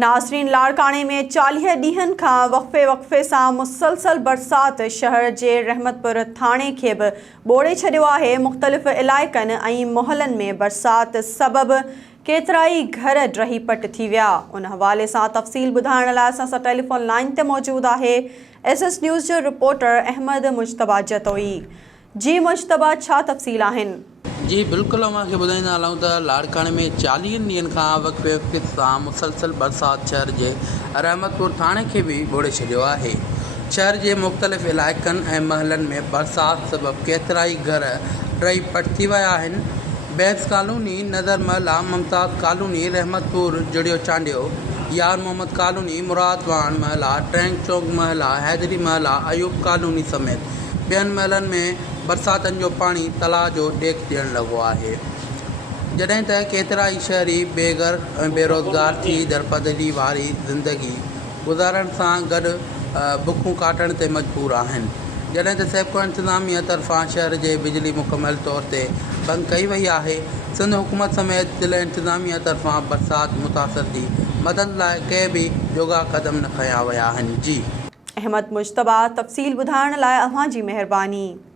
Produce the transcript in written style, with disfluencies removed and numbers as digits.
नाज़रीन, लाड़काने में 40 ॾींहनि खां वक़फ़े सां मुसलसल बरसात शहर जे रहमतपुर थाणे खे बि ॿोड़े छॾियो आहे। मुख़्तलिफ़ इलाइक़नि ऐं मोहल्लनि में बरसात सबबि केतिराई घर ड्रही पट थी विया। उन हवाले सां तफ़सील ॿुधाइण लाइ असां सां टेलीफोन लाइन ते मौजूदु आहे SS न्यूज़ जो रिपोर्टर अहमद मुजतबा जतोई। जी मुजतबा, छा तफ़सील आहिनि? जी बिल्कुलु, अव्हांखे ॿुधाईंदा हलूं त लाड़काने में 40 ॾींहनि खां वक़्फ़े सां मुसलसल बरसात शहर जे रहमतपुर थाणे खे बि ॿोड़े छॾियो आहे। शहर जे मुख़्तलिफ़ इलाइक़नि ऐं महलनि में बरसात सबबि केतिराई घर ड्रही पट थी विया आहिनि। बैंस कॉलोनी, नज़र महला, ममताज़ कॉलोनी, रहमतपुर जुड़ियो चांडियो, यार मोहम्मद कॉलोनी, मुरादवान महला, टैंक चौक महला, हैदरी महला, अयूब कॉलोनी समेत ॿियनि महलनि में बरसातनि जो पाणी तलाउ जो ॾेख ॾियणु लॻो आहे। जॾहिं त केतिराई शहरी बेघर ऐं बेरोज़गार थी दरपदरी वारी ज़िंदगी गुज़ारण सां गॾु बुखूं काटण ते मजबूर आहिनि। जॾहिं त सेबको इंतिज़ामिया तरफ़ां शहर जे बिजली मुकमल तौर ते बंदि कई वई आहे। सिंध हुकूमत समेत ज़िला इंतिज़ामिया तरफ़ां बरसात मुतासिर जी मदद लाइ कंहिं बि जोगा क़दम न खयां विया आहिनि। जी अहमद मुजतबा, तफ़सील ॿुधाइण लाइ अव्हां जी महिरबानी।